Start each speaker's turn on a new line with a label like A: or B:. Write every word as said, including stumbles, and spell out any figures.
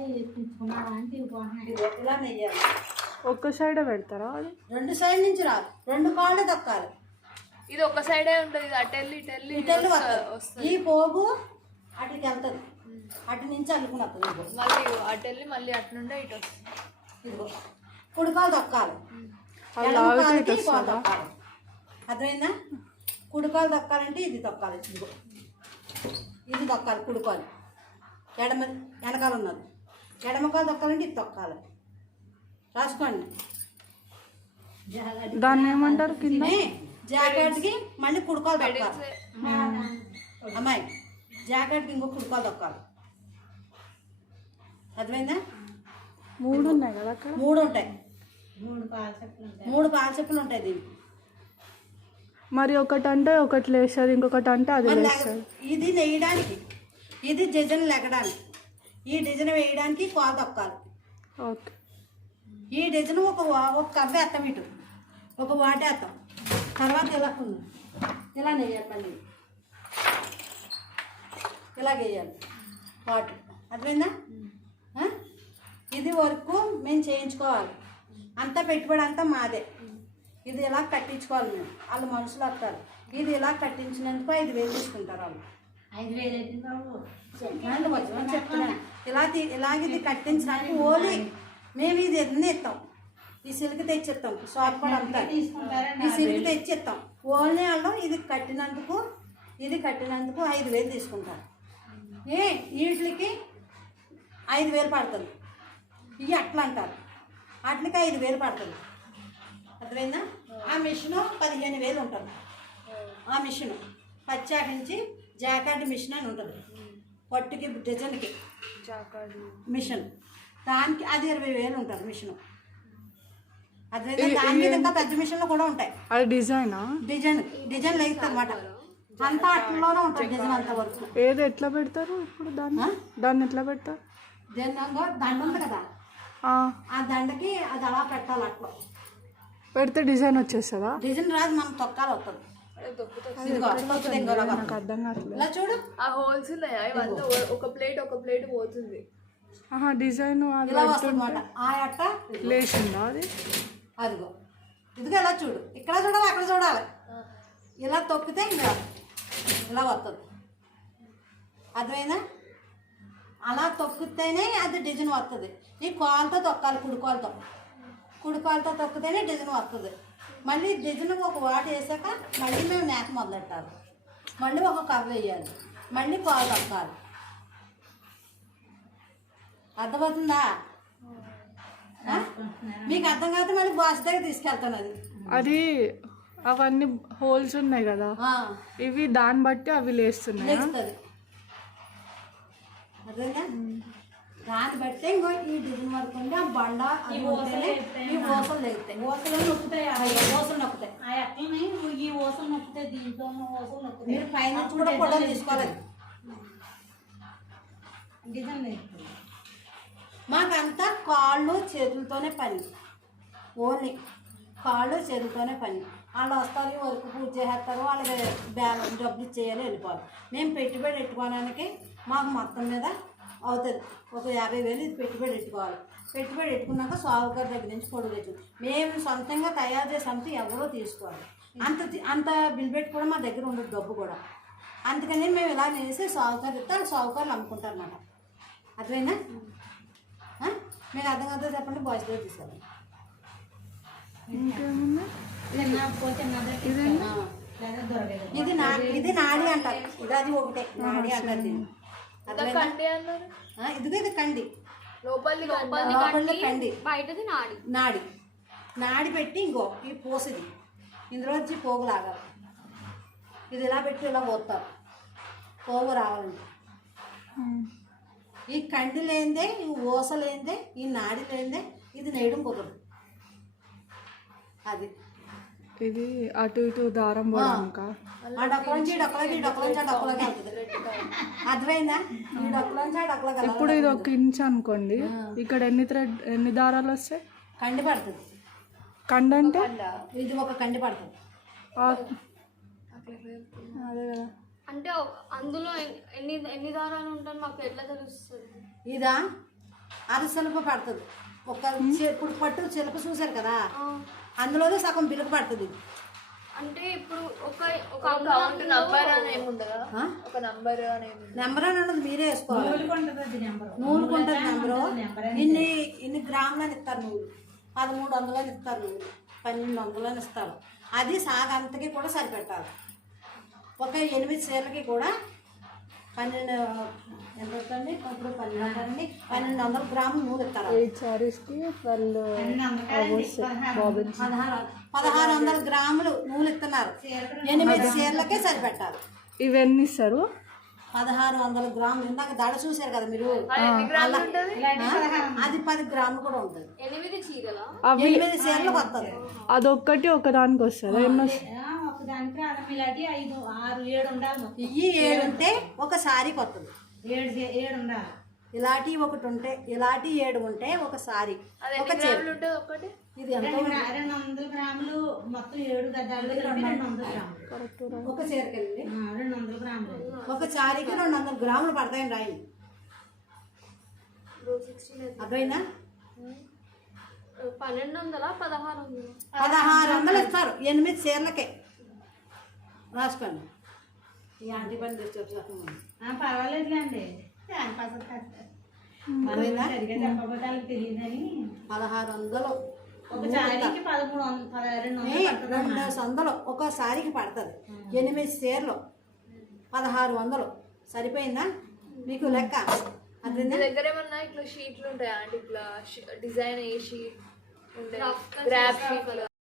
A: ఇలా నెయ్యాలి.
B: ఒక్క సైడే పెడతారా అది?
A: రెండు సైడ్ నుంచి రాదు, రెండు కాళ్ళు తొక్కాలి.
C: ఇది ఒక సైడే ఉంటుంది, అటెల్లి ఇటెల్లి
A: ఇటెల్లి వస్తుంది. ఈ పోగు అటుకి వెళ్తుంది, అటు నుంచి అల్లుకుని వస్తుంది.
C: మళ్ళీ అటెల్లి మళ్ళీ అటు నుండే ఇటు వస్తుంది.
A: ఇదిగో కుడికాలు తొక్కాలి, ఎడమకాలకి కాలు తొక్కాలి. అర్థమైందా? కుడికాలు తొక్కాలంటే ఇది తొక్కాలి. ఇదిగో ఇది తొక్కాలి కుడికాలు, ఎడమ వెనకాల ఉన్నది. ఎడమకాలు తొక్కాలంటే ఇది తొక్కాలి. రాసుకోండి.
B: దాన్ని ఏమంటారు? కింద
A: జాకెట్కి మళ్ళీ కుడికాలు తొక్కాలి. అమ్మాయి జాకెట్కి ఇంకో కుడికాలు తొక్కాలి. అర్థమైందా?
B: మూడు ఉన్నాయి కదా అక్కడ?
A: మూడు ఉంటాయి, మూడు కాలు చెప్పులు మూడు కాలు చెప్పులు ఉంటాయి దీనికి.
B: మరి ఒకటి అంటే ఒకటి లేస్తుంది, ఇంకొకటి అంటే అది లేస్తుంది.
A: ఇది నెయ్యడానికి, ఇది డిజైన్ లెగడానికి. ఈ డిజైన్ వేయడానికి కాలు తొక్కాలి.
B: ఓకే.
A: ఈ డిజైన్ ఒక ఒక కవ్వ వేస్తాం, ఇటు ఒక వాటేస్తాం, తర్వాత ఇలా ఇలా నెయ్యాలి. మళ్ళీ ఇలా వేయాలి వాటు. అర్థమైందా? ఇది వరకు మేము చేయించుకోవాలి, అంతా పెట్టుబడి అంతా మాదే. ఇది ఇలా కట్టించుకోవాలి మేము. వాళ్ళు మనుషులు వస్తారు, ఇది ఇలా కట్టించినందుకు ఐదు వేలు తీసుకుంటారు వాళ్ళు. ఐదు వేలు చెప్తున్నాను. ఇలా ఇలాగ ఇది కట్టించడానికి ఓన్లీ మేము ఇది ఎన్ని ఇస్తాం, ఈ సిల్క్ తెచ్చిస్తాం, షాప్ కూడా అంతా ఈ సిల్క్ తెచ్చిస్తాం. ఓన్లీ వాళ్ళు ఇది కట్టినందుకు ఇది కట్టినందుకు ఐదు వేలు తీసుకుంటారు. ఏ వీటికి ఐదు వేలు పడుతుంది. ఇవి అట్లా అంటారు, వాటికి ఐదు వేలు పడుతుంది. అర్థమైందా? ఆ మిషన్ పదిహేను వేలు ఉంటుంది. ఆ మిషన్ పచ్చాక నుంచి జాకార్డ్ మిషన్ అని ఉంటుంది, పట్టుకి డిజైన్కి మిషన్. దానికి అది ఇరవై వేలు ఉంటుంది మిషన్. అదే దాని మీద ఇంకా పెద్ద మిషన్లు కూడా ఉంటాయి.
B: అది డిజైనా? డిజైన్
A: డిజైన్ లెగుతుంది అనమాట. అంతా అట్లలోనే ఉంటుంది డిజైన్ అంత వరకు.
B: ఏది ఎట్లా పెడతారు ఇప్పుడు? దాన్ని దాన్ని ఎట్లా పెడతారు?
A: దేనికో దండ ఉంది కదా, ఆ దండకి అది అలా పెట్టాలి. అట్లా
B: పెడితే డిజైన్ వచ్చేస్తుందా?
A: డిజైన్ రాదు, మనం తొక్కాలి వస్తుంది.
B: నాకు అర్థం కావట్లేదు.
A: ఇలా చూడు,
C: ఆ హోల్స్ ఉన్నాయా ఇవంతా, ఒక ప్లేట్ ఒక ప్లేట్ పోతుంది.
B: ఆహా, డిజైన్
A: ఇలా వస్తుంది అన్నమాట. ఆ అట్ట
B: లేచిందా అది?
A: అదిగో ఇదిగో ఇలా చూడు, ఇక్కడ చూడాలి అక్కడ చూడాలి. ఇలా తొక్కితే ఇంకా ఇలా వస్తుంది. అర్థమైందా? అలా తొక్కితేనే అది డిజైన్ వస్తుంది. ఈ కాలుతో తొక్కాలి, కుడికాలతో కుడికాలతో తొక్కితేనే డిజైన్ వస్తుంది. మళ్ళీ డిజైన్ ఒక వాట వేసాక మళ్ళీ మేము నేత మొదలెట్టాలి, మళ్ళీ ఒక కవ్వ వేయాలి, మళ్ళీ కాలు తొక్కాలి. అర్థమవుతుందా? మీకు అర్థం కాకపోతే మళ్ళీ బాస్ దగ్గర తీసుకెళ్తాను. అది
B: అది అవన్నీ హోల్స్ ఉన్నాయి కదా, ఇవి దాన్ని బట్టి అవి లేస్తున్నాయి.
A: లేస్తుంది. అర్థంగా? దాన్ని బట్టి ఇంకో ఈ డిజైన్ వరకు ఉండి ఆ బండ ఈ ఓసలు లేగుతాయి. ఓసలు నొక్కుతాయి, ఓసలు నొక్కుతాయి. ఈ ఓసలు నొక్కుతాయి, దీంట్లో ఓసలు నొక్కుతాయి. మీరు పైన కూడా ఫోటోలు తీసుకోవాలి. డిజైన్ లేస్తుంది. మాకంతా కాళ్ళు చేతులతోనే పని, ఓన్లీ కాళ్ళు చేతులతోనే పని. వాళ్ళు వస్తారు, వర్క్ పూర్తి చేసేస్తారు, వాళ్ళకి బ్యాలెన్స్ డబ్బులు ఇచ్చేయాలి, వెళ్ళిపోవాలి. మేము పెట్టుబడి పెట్టుకోవడానికి మాకు మొత్తం మీద అవుతుంది ఒక యాభై వేలు. ఇది పెట్టుబడి పెట్టుకోవాలి. పెట్టుబడి పెట్టుకున్నాక సాగుకారు దగ్గర నుంచి పొడుగు తెచ్చు. మేము సొంతంగా తయారు చేసేంత ఎవరో తీసుకోవాలి. అంత అంత బిల్ పెట్టి కూడా మా దగ్గర ఉండదు డబ్బు కూడా. అందుకని మేము ఇలా వేసి సాగుకారు ఇస్తే వాళ్ళు సాగుకారులు అమ్ముకుంటారు అన్నమాట. అర్థమైనా? మీకు అర్థం కాదో చెప్పండి, బాయ్స్ దగ్గర తీసుకోవాలి. ఇది నా ఇది నాడి అంటారు, ఇది అది ఒకటే నాడి అంటారు దీన్ని. ఇదిగో ఇది కండి, లోపలి కండి,
C: బయటది నాడి.
A: నాడి నాడి పెట్టి ఇంకో ఈ పోసిది ఇందులో వచ్చి పోగు లాగాలి. ఇది ఇలా పెట్టి ఇలా పోతారు, పోగు రావాలండి. ఈ కండి లేనిదే, ఈ ఓస లేనిదే, ఈ నాడి లేనిదే ఇది నేయడం కుదరదు. అది
B: ఇది అటు ఇటు దారం పోవడానికా?
A: ఆ డొక్కలోంచి డొక్కలోకి డొక్కలోంచి డొక్కలోకి వెళ్తుంది. అర్థమైందా? ఈ డొక్కలోంచి డొక్కలోకి.
B: ఇప్పుడు ఇది ఒక ఇంచ్ అనుకోండి, ఇక్కడ ఎన్ని థ్రెడ్ ఎన్ని దారాలు వస్తాయి?
A: కండి పడుతుంది.
B: కండి అంటే
A: ఇది ఒక కండి పడుతుంది.
B: అదే కదా.
C: అంటే అందులో ఎన్ని ఎన్ని దారాలు ఉంటాయి మాకు ఎట్లా తెలుస్తుంది?
A: ఇదా అరసెలప పడుతుంది. ఒక చి- ఇప్పుడు పట్టు చిలక చూసారు కదా, అందులోనే సగం బిలుగు పడుతుంది.
C: అంటే ఇప్పుడు ఒక ఒక అకౌంట్ నంబర్ అని ఏముండదా? ఒక నంబర్ అని ఏముండదా?
A: నెంబర్ అని ఉండదు, మీరే వేసుకోవాలి. నూలుకుంటుంది నెంబరు. ఇన్ని ఇన్ని గ్రాములని ఇస్తారు నూలు. పదమూడు వందలని ఇస్తారు నూలు, పన్నెండు వందలని ఇస్తారు. అది సాగంతకి కూడా సరిపెట్టాలి. ఒక ఎనిమిది చీరలకి కూడా పన్నెండు ఎంత అవుతుంది ఇప్పుడు పన్నెండు వందలండి పన్నెండు వందల గ్రాములు నూలు ఇస్తారు.
B: ఎయిట్ శారీస్కి ట్వెల్వ్ బాబిన్స్.
A: పదహారు పదహారు వందల గ్రాములు నూలు ఇస్తున్నారు. ఎనిమిది చీరలకే సరిపెట్టాలి.
B: ఇవన్నీ ఇస్తారు.
A: పదహారు వందల గ్రాములు. ఇందాక దడ చూసారు కదా మీరు,
C: అది ఎన్ని గ్రాములు ఉంటుంది?
A: అది పది గ్రాములు కూడా ఉంటుంది.
C: ఎనిమిది చీరలా?
B: అవి
A: ఎనిమిది చీరలకు వస్తుంది.
B: అదొక్కటి ఒకదానికి వస్తుంది. ఎన్నో
D: ఒకదానికి ఇలాంటి ఐదు ఆరు ఏడు ఉండాలి.
A: ఇవి ఏడు ఉంటే ఒక సారీకి వస్తుంది.
D: ఏడు చే- ఏడు ఉండాలి.
A: ఇలాంటి ఒకటి ఉంటే ఇలాంటి ఏడు ఉంటే ఒక సారీ
C: అది
A: ఒక
C: ఎన్ని
A: చీర.
C: గ్రాములు ఉంటుంది ఒకటి?
A: ఇది ఎంత
D: రెండు గ్రా- రెండు వందల గ్రాములు మొత్తం ఏడు గడ్డాలు కలిపి రెండు వందల గ్రాములు.
A: ఒక చీరకండి
D: ఆ, రెండు వందల గ్రాములు.
A: ఒక సారీకి రెండు వందల గ్రాములు పడతాయండి రాయి. అర్థమైందా?
C: పన్నెండు వందలా పదహారు వందలా?
A: పదహారు వందలు ఇస్తారు ఎనిమిది చీరలకే. రాసుకోండి. ఈ ఆంటీ పని తెచ్చి
D: ఆ, పర్వాలేదులేండి. దానికోసం కాదు.
A: అర్థమైందా?
D: సరిగా చెప్పకపోతే వాళ్ళకి తెలియదని.
A: పదహారు వందలు
D: ఒక సారీకి పదమూడు వందలు పద- రెండు
A: ఏ,
D: వందలు పడుతుంది.
A: రెండు వందలు ఒక సారీకి పడుతుంది. ఎనిమిది చీరలు పదహారు వందలు సరిపోయిందా మీకు లెక్క?
C: మీ దగ్గర ఏమన్నా ఇట్లా షీట్లు ఉంటాయా అంటే ఇట్లా డిజైన్ ఏ షీట్ ఉంటాయి? గ్రాఫ్ షీట్లు